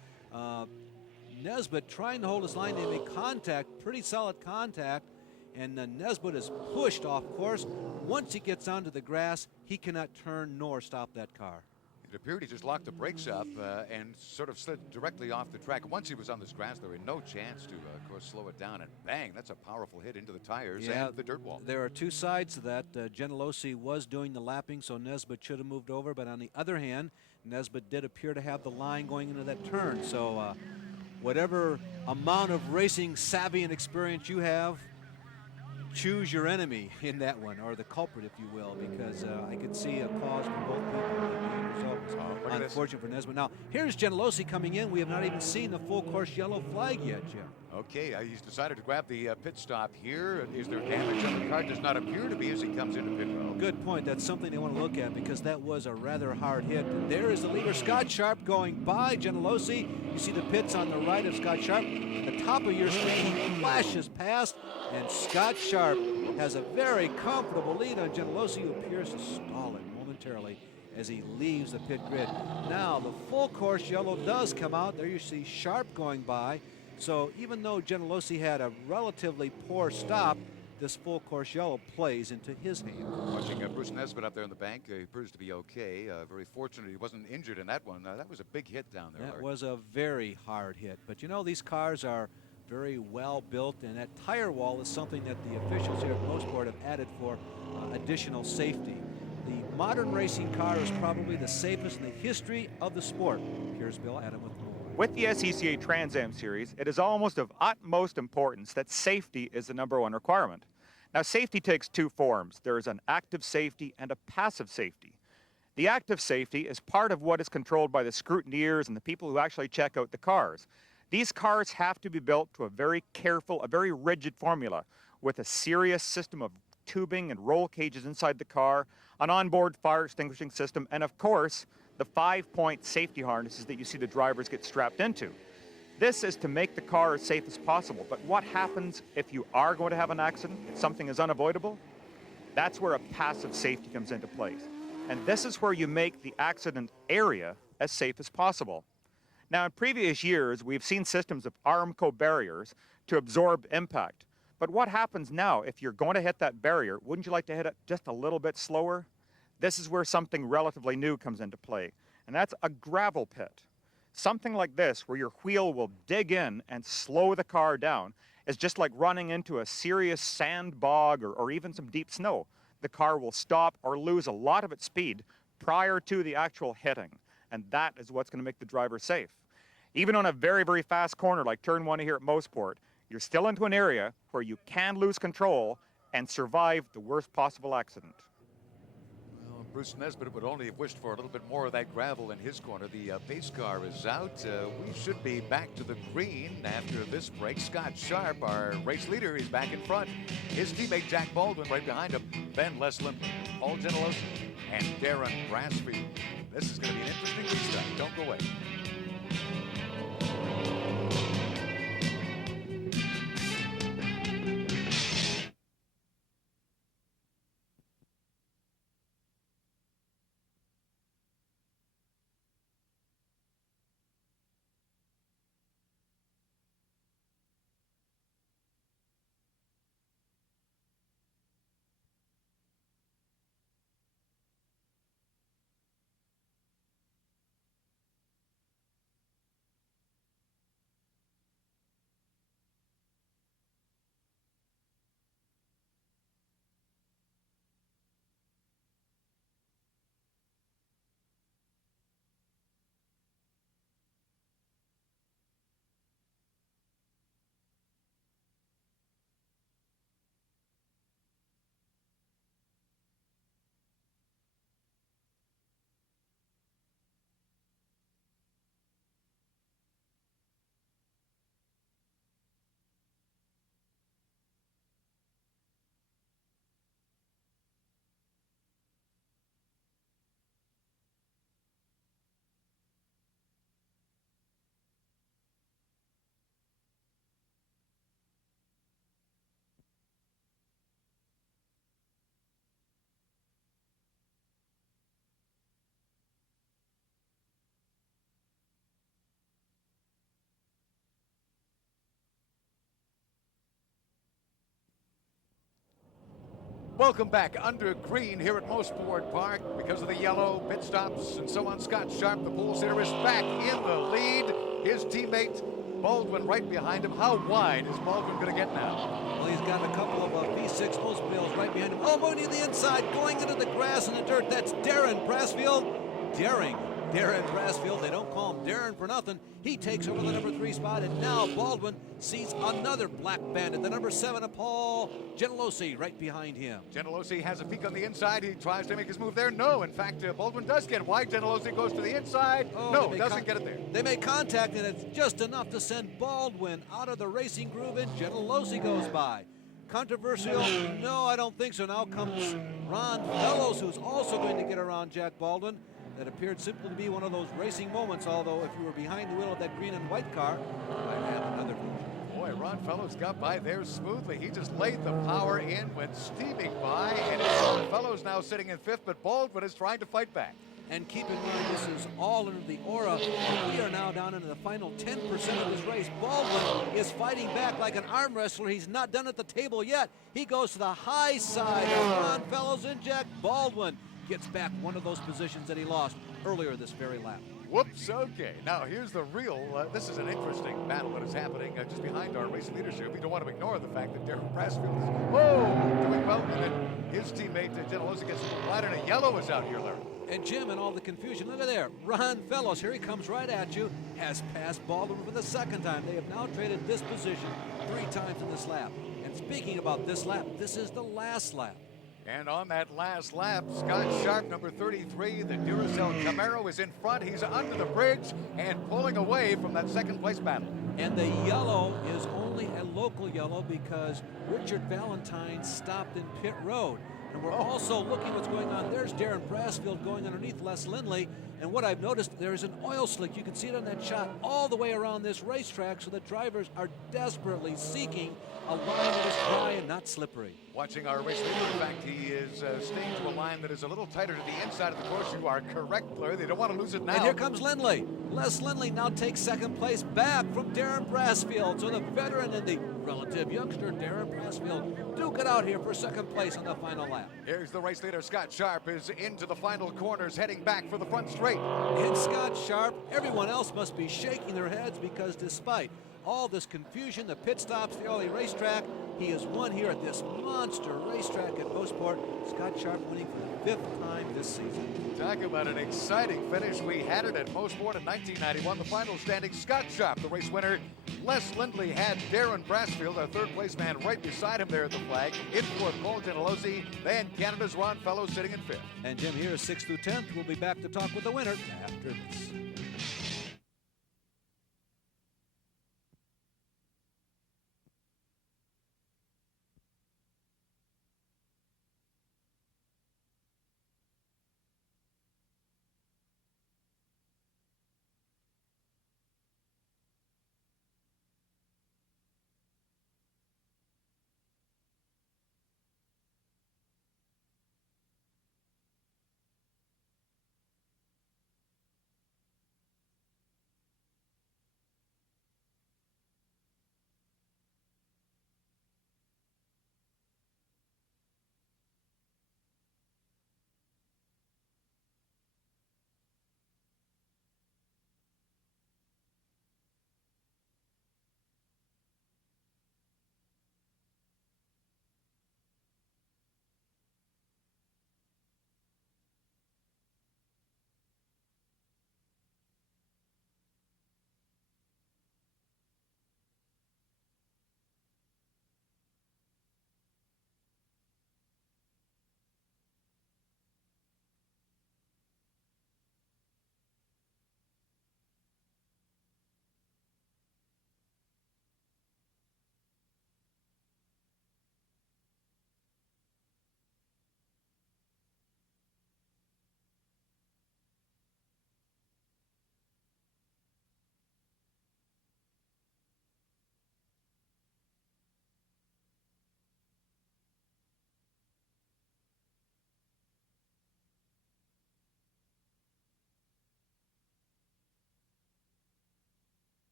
Nesbitt trying to hold his line. They make contact, pretty solid contact, and Nesbitt is pushed off course. Once he gets onto the grass, he cannot turn nor stop that car. It appeared he just locked the brakes up and sort of slid directly off the track. Once he was on this grass, there was no chance to, of course, slow it down. And bang, that's a powerful hit into the tires and the dirt wall. There are two sides to that. Gentilossi was doing the lapping, so Nesbitt should have moved over. But on the other hand, Nesbitt did appear to have the line going into that turn. So whatever amount of racing savvy and experience you have, choose your enemy in that one, or the culprit, if you will, because I could see a cause for both people. Unfortunate for Nesbitt. Now, here's Gentilossi coming in. We have not even seen the full course yellow flag yet, Jim. Okay, he's decided to grab the pit stop here. Is there damage on the car? Does not appear to be as he comes into pit road. Good point. That's something they want to look at because that was a rather hard hit. And there is the leader, Scott Sharp, going by Gentilossi. You see the pits on the right of Scott Sharp. The top of your screen flashes past, and Scott Sharp has a very comfortable lead on Gentilossi, who appears to stall it momentarily as he leaves the pit grid. Now, the full course yellow does come out. There you see Sharp going by. So even though Gentilossi had a relatively poor stop, this full course yellow plays into his hand. Watching Bruce Nesbitt up there in the bank, he appears to be okay. Very fortunate he wasn't injured in that one. That was a big hit down there. That Larry. was a very hard hit. But you know, these cars are very well built, and that tire wall is something that the officials here at Mosport have added for additional safety. The modern racing car is probably the safest in the history of the sport. Here's Bill Adam with more. With the SCCA Trans Am Series, it is almost of utmost importance that safety is the #1 requirement. Now, safety takes two forms. There is an active safety and a passive safety. The active safety is part of what is controlled by the scrutineers and the people who actually check out the cars. These cars have to be built to a very careful, a very rigid formula with a serious system of tubing and roll cages inside the car, an onboard fire extinguishing system, and of course, the 5-point safety harnesses that you see the drivers get strapped into. This is to make the car as safe as possible. But what happens if you are going to have an accident, if something is unavoidable? That's where a passive safety comes into place. And this is where you make the accident area as safe as possible. Now, in previous years, we've seen systems of Armco barriers to absorb impact. But what happens now if you're going to hit that barrier? Wouldn't you like to hit it just a little bit slower? This is where something relatively new comes into play, and that's a gravel pit. Something like this, where your wheel will dig in and slow the car down, is just like running into a serious sand bog or even some deep snow. The car will stop or lose a lot of its speed prior to the actual hitting, and that is what's going to make the driver safe. Even on a very, very fast corner like turn 1 here at Mosport, you're still into an area where you can lose control and survive the worst possible accident. Well, Bruce Nesbitt would only have wished for a little bit more of that gravel in his corner. The pace car is out. We should be back to the green after this break. Scott Sharp, our race leader, is back in front. His teammate Jack Baldwin right behind him. Then Les Limper, Paul Gentilossi, and Darren Brassfield. This is going to be an interesting restart. Don't go away. Welcome back under green here at Mosport Park. Because of the yellow, pit stops, and so on, Scott Sharp, the pole sitter, is back in the lead. His teammate Baldwin right behind him. How wide is Baldwin going to get now? Well, he's got a couple of V6 Oldsmobiles right behind him. Oh, going to the inside, going into the grass and the dirt. That's Darren Brassfield. Darren Brassfield, they don't call him Darren for nothing. He takes over the number 3 spot, and now Baldwin sees another black bandit, the number 7 of Paul Gentilossi right behind him. Gentilossi has a peek on the inside. He tries to make his move there. No, in fact, Baldwin does get wide. Gentilossi goes to the inside. No, doesn't get it there. They make contact, and it's just enough to send Baldwin out of the racing groove, and Gentilossi goes by. Controversial? No, I don't think so. Now comes Ron Fellows, who's also going to get around Jack Baldwin. That appeared simply to be one of those racing moments, although if you were behind the wheel of that green and white car, you might have another version. Boy, Ron Fellows got by there smoothly. He just laid the power in, went steaming by, and it's Fellows now sitting in 5th, but Baldwin is trying to fight back. And keep in mind, this is all under the aura. We are now down into the final 10% of this race. Baldwin is fighting back like an arm wrestler. He's not done at the table yet. He goes to the high side of Ron Fellows, and Jack Baldwin gets back one of those positions that he lost earlier this very lap. Whoops, okay. Now here's the real, this is an interesting battle that is happening just behind our race leadership. We don't want to ignore the fact that Darren Brassfield is, doing well, and then his teammate Gentilossi gets a little wider, and a yellow is out here, Larry. And Jim, in all the confusion, look at there. Ron Fellows, here he comes right at you, has passed Baldwin for the second time. They have now traded this position 3 times in this lap. And speaking about this lap, this is the last lap. And on that last lap, Scott Sharp, number 33, the Duracell Camaro, is in front. He's under the bridge and pulling away from that second place battle. And the yellow is only a local yellow because Richard Valentine stopped in pit road. And we're also looking what's going on. There's Darren Brassfield going underneath Les Lindley. And what I've noticed, there's an oil slick. You can see it on that shot all the way around this racetrack, so the drivers are desperately seeking a line that is dry and not slippery. Watching our race leader, in fact, he is staying to a line that is a little tighter to the inside of the course. You are correct, Blair. They don't want to lose it now. And here comes Lindley. Les Lindley now takes second place back from Darren Brassfield. So the veteran and the relative youngster, Darren Brassfield, do get out here for second place on the final lap. Here's the race leader. Scott Sharp is into the final corners, heading back for the front straight. And Scott Sharp, everyone else must be shaking their heads because despite all this confusion, the pit stops, the early racetrack, he has won here at this monster racetrack at Mosport. Scott Sharp winning for the 5th time this season. Talk about an exciting finish. We had it at Mosport in 1991. The final standing, Scott Sharp, the race winner. Les Lindley had Darren Brassfield, our 3rd place man, right beside him there at the flag. In 4th, Paul Gentilossi. Then Canada's Ron Fellows sitting in 5th. And Jim, here is 6th through 10th. We'll be back to talk with the winner after this.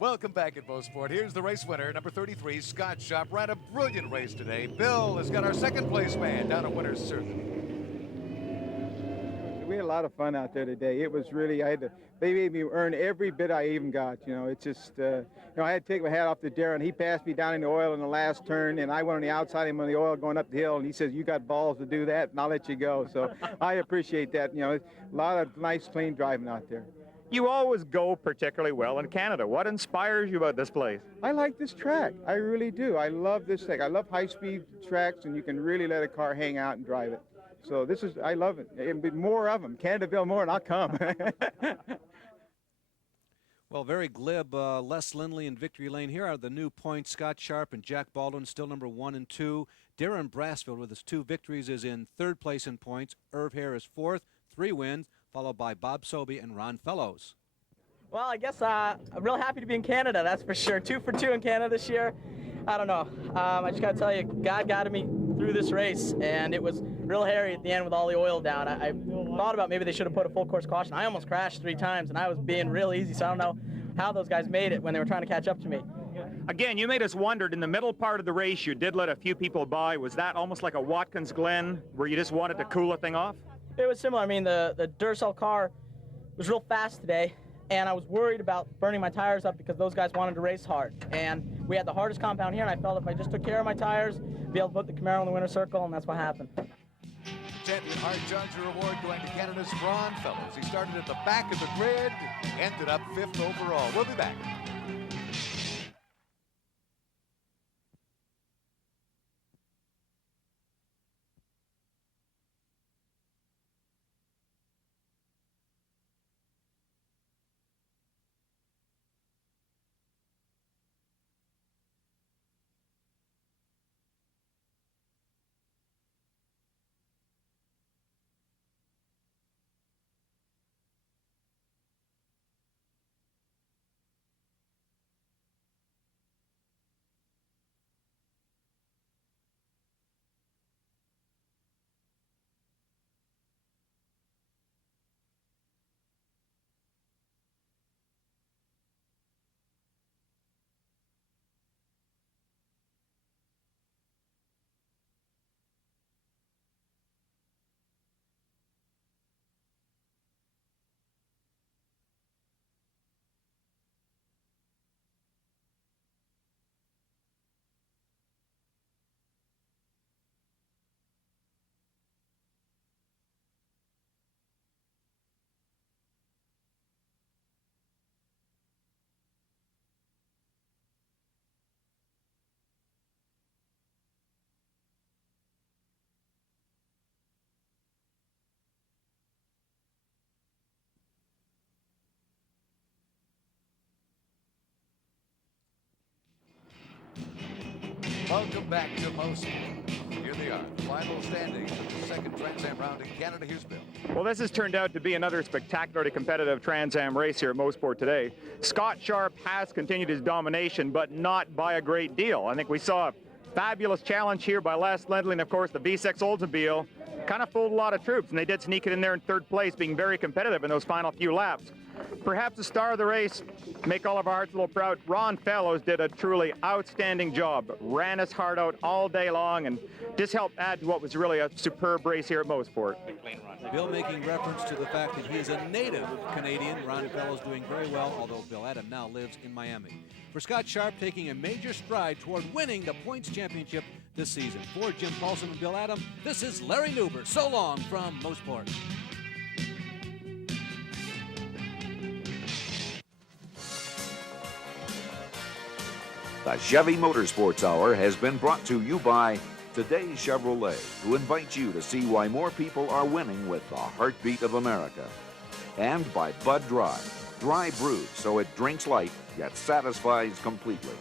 Welcome back at Mosport. Here's the race winner, number 33, Scott Sharp. Ran a brilliant race today. Bill has got our second place man down at winner's circle. We had a lot of fun out there today. It was really, they made me earn every bit I even got. You know, it's just, I had to take my hat off to Darren. He passed me down in the oil in the last turn, and I went on the outside of him on the oil going up the hill, and he says, you got balls to do that, and I'll let you go. So I appreciate that. You know, a lot of nice, clean driving out there. You always go particularly well in Canada. What inspires you about this place? I like this track. I really do. I love this track. I love high-speed tracks, and you can really let a car hang out and drive it. So this is, I love it. And more of them. Canadaville more, and I'll come. Well, very glib. Les Lindley in victory lane. Here are the new points. Scott Sharp and Jack Baldwin still number 1 and 2. Darren Brassfield with his 2 victories is in 3rd place in points. Irv Hare is 4th, 3 wins, followed by Bob Sobey and Ron Fellows. Well, I guess I'm real happy to be in Canada, that's for sure. 2 for 2 in Canada this year. I don't know. I just got to tell you, God guided me through this race, and it was real hairy at the end with all the oil down. I thought about maybe they should have put a full course caution. I almost crashed 3 times, and I was being real easy, so I don't know how those guys made it when they were trying to catch up to me. Again, you made us wonder, in the middle part of the race, you did let a few people by. Was that almost like a Watkins Glen, where you just wanted to cool the thing off? It was similar. I mean, the Duracell car was real fast today, and I was worried about burning my tires up because those guys wanted to race hard. And we had the hardest compound here, and I felt if I just took care of my tires, I'd be able to put the Camaro in the winner's circle, and that's what happened. Champion Hard Charger Award going to Canada's Ron Fellows. He started at the back of the grid, ended up 5th overall. We'll be back. Welcome back to Mosport. Here they are, the final standings of the second Trans Am round in Canada. Here's Bill. Well, this has turned out to be another spectacularly competitive Trans Am race here at Mosport today. Scott Sharp has continued his domination, but not by a great deal. I think we saw a fabulous challenge here by Les Lindley, and of course the V6 Oldsmobile kind of fooled a lot of troops, and they did sneak it in there in 3rd place, being very competitive in those final few laps. Perhaps the star of the race, make all of our hearts a little proud, Ron Fellows did a truly outstanding job. Ran his heart out all day long, and this helped add to what was really a superb race here at Mosport. Bill making reference to the fact that he is a native Canadian. Ron Fellows doing very well, although Bill Adam now lives in Miami. For Scott Sharp, taking a major stride toward winning the points championship this season. For Jim Paulson and Bill Adam, this is Larry Newber. So long from Mosport. The Chevy Motorsports Hour has been brought to you by Today's Chevrolet, who invites you to see why more people are winning with the heartbeat of America. And by Bud Dry. Dry brewed so it drinks light, yet satisfies completely.